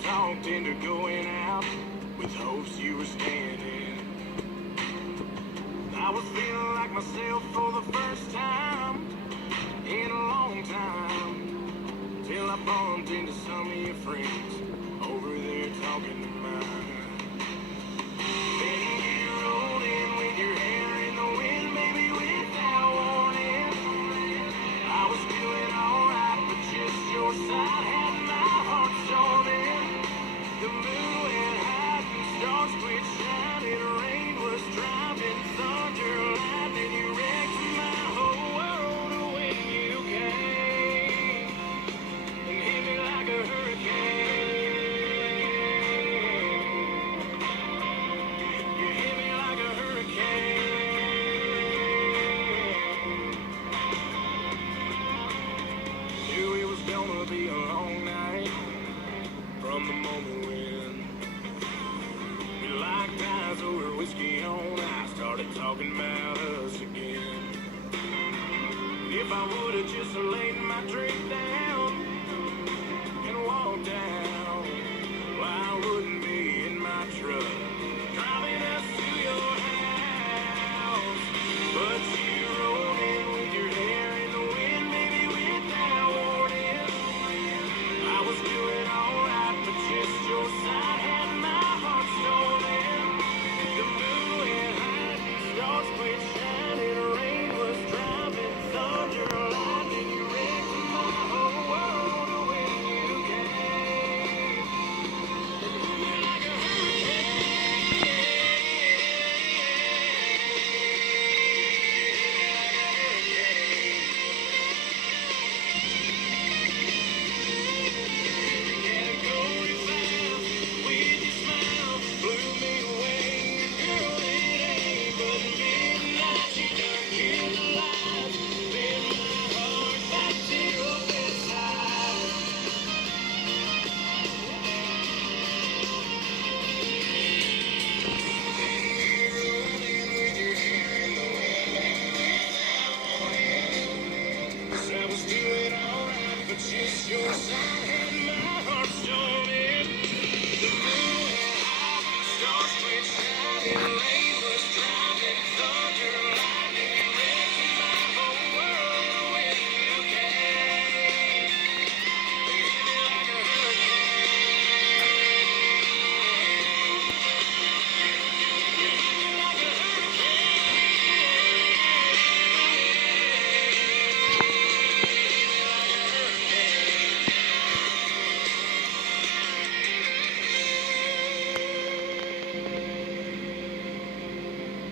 talked into going out with hopes you were standing. I was feeling like myself for the first time in a long time, till I bumped into some of your friends over there talking to mine. Then you rolled in with your hair in the wind, maybe without warning. I was doing alright, but just your side had my heart storming. The moon went high and stars quit shining. Rain was driving, thunder, lightning. You wrecked my whole world when you came and hit me like a hurricane. You hit me like a hurricane. Knew it was gonna be a long night from the moment when we locked eyes over whiskey on ice, started talking about us again. If I would've just laid my drink down and walked out